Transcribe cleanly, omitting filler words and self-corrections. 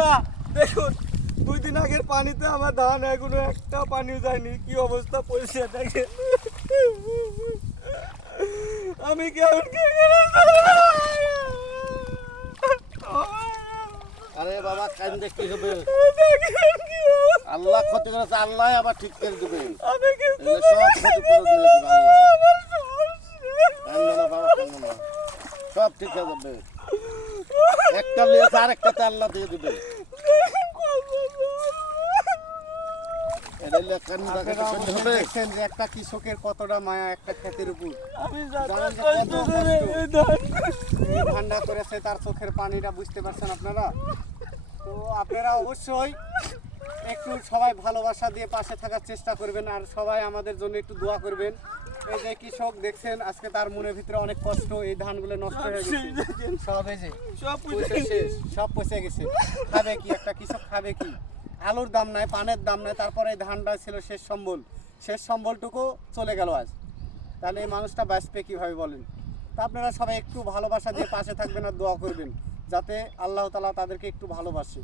চাচা দেখুন 2 দিন আগের পানিতে আমার ধান এখনো একটা পানিও যায়নি, কি অবস্থা পড়ছে দেখেন। আমি কেমন কি আরে বাবা কান্দে কি হবে? আল্লাহ ক্ষতি করেছে, আল্লাহ আবার ঠিক করে দেবে। আমি কিছু এগুলো সব ক্ষতি করে দেবে আল্লাহ। কান্দো না বাবা, কান্দো না, সব ঠিক হয়ে যাবে। একটা লিয়েছে আরেকটাতে আল্লাহ দিয়ে দেবে। আপনারা অবশ্যই দেখছেন যে একটা কৃষকের কতটা মায়া একটা ক্ষেতের উপর। আমি জানেন যে কত কষ্ট এই ঠান্ডা করেছে, তার চোখের পানিটা বুঝতে পারছেন আপনারা। তো আপনারা অবশ্যই একটু সবাই ভালোবাসা দিয়ে পাশে থাকার চেষ্টা করবেন, আর সবাই আমাদের জন্য একটু দোয়া করবেন। এই যে কৃষক দেখছেন আজকে তার মনের ভিতরে অনেক কষ্ট, এই ধানগুলো নষ্ট হয়ে গেছে সব, এই যে সব পচে শেষ, সব পচে গেছে। খাবে কি একটা কৃষক, খাবে কি? আলুর দাম নাই, পানের দাম নাই, তারপরে এই ধানটা ছিল শেষ সম্বল, শেষ সম্বলটুকু চলে গেল আজ। তাহলে এই মানুষটা বাঁচবে কীভাবে বলেন? তা আপনারা সবাই একটু ভালোবাসা দিয়ে পাশে থাকবেন আর দোয়া করবেন যাতে আল্লাহ তাআলা তাদেরকে একটু ভালোবাসে।